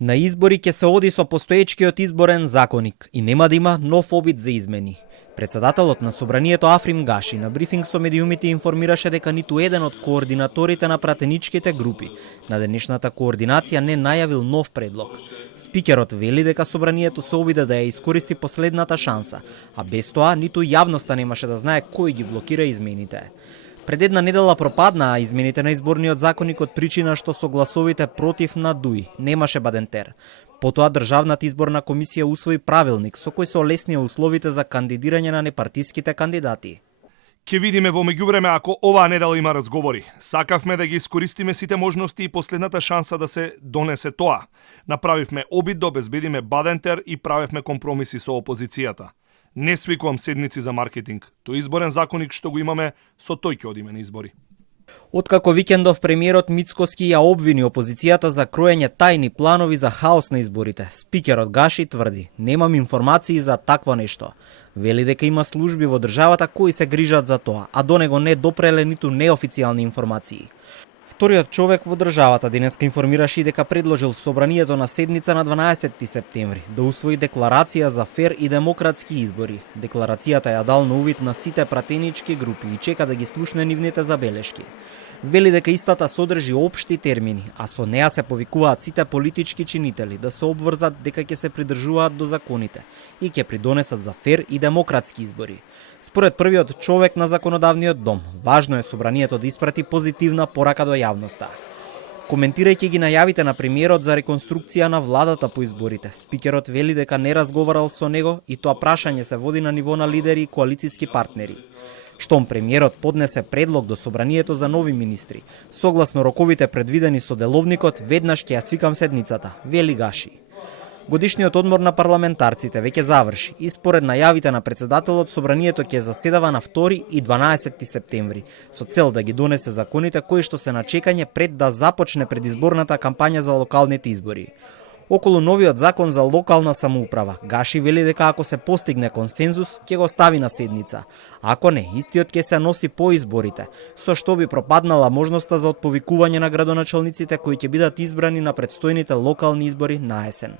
На избори ќе се оди со постоечкиот изборен законник и нема да има нов обид за измени. Председателот на Собранието Африм Гаши на брифинг со медиумите информираше дека ниту еден од координаторите на пратеничките групи на денешната координација не најавил нов предлог. Спикерот вели дека Собранието се обиде да ја искористи последната шанса, а без тоа ниту јавноста немаше да знае кој ги блокира измените. Пред една недела пропаднаа измените на изборниот законник од причина што со гласовите против на ДУИ немаше Бадентер. Потоа Државната изборна комисија усвои правилник со кој се олеснија условите за кандидирање на непартиските кандидати. Ке видиме во меѓувреме ако оваа недела има разговори. Сакавме да ги искористиме сите можности и последната шанса да се донесе тоа. Направивме обид да обезбедиме Бадентер и правевме компромиси со опозицијата. Не свикувам седници за маркетинг. Тој изборен законник што го имаме, со тој ќе одиме на избори. Откако викендов премиерот Мицкоски ја обвини опозицијата за кроење тајни планови за хаос на изборите, спикерот Гаши тврди: "Немам информации за такво нешто." Вели дека има служби во државата кои се грижат за тоа, а до него не допреле ниту неофицијални информации. Вториот човек во државата денеска информираше и дека предложил Собранието на седница на 12 септември да усвои декларација за фер и демократски избори. Декларацијата ја дал на увид на сите пратенички групи и чека да ги слушне нивните забелешки. Вели дека истата содржи општи термини, а со неа се повикуваат сите политички чинители да се обврзат дека ќе се придржуваат до законите и ќе придонесат за фер и демократски избори. Според првиот човек на законодавниот дом, важно е Собранието да испрати позитивна порака до јавноста. Коментирајќи ги најавите на премиерот за реконструкција на владата по изборите, спикерот вели дека не разговарал со него и тоа прашање се води на ниво на лидери и коалициски партнери. Штом премиерот поднесе предлог до Собранието за нови министри, согласно роковите предвидени со деловникот, веднаш ќе ја свикам седницата, вели Гаши. Годишниот одмор на парламентарците веќе заврши и според најавите на председателот Собранието ќе заседава на 2 и 12 септември со цел да ги донесе законите кои што се на чекање пред да започне предизборната кампања за локалните избори. Околу новиот закон за локална самоуправа, Гаши вели дека ако се постигне консензус, ќе го стави на седница. Ако не, истиот ќе се носи по изборите, со што би пропаднала можноста за отповикување на градоначалниците кои ќе бидат избрани на предстојните локални избори на есен.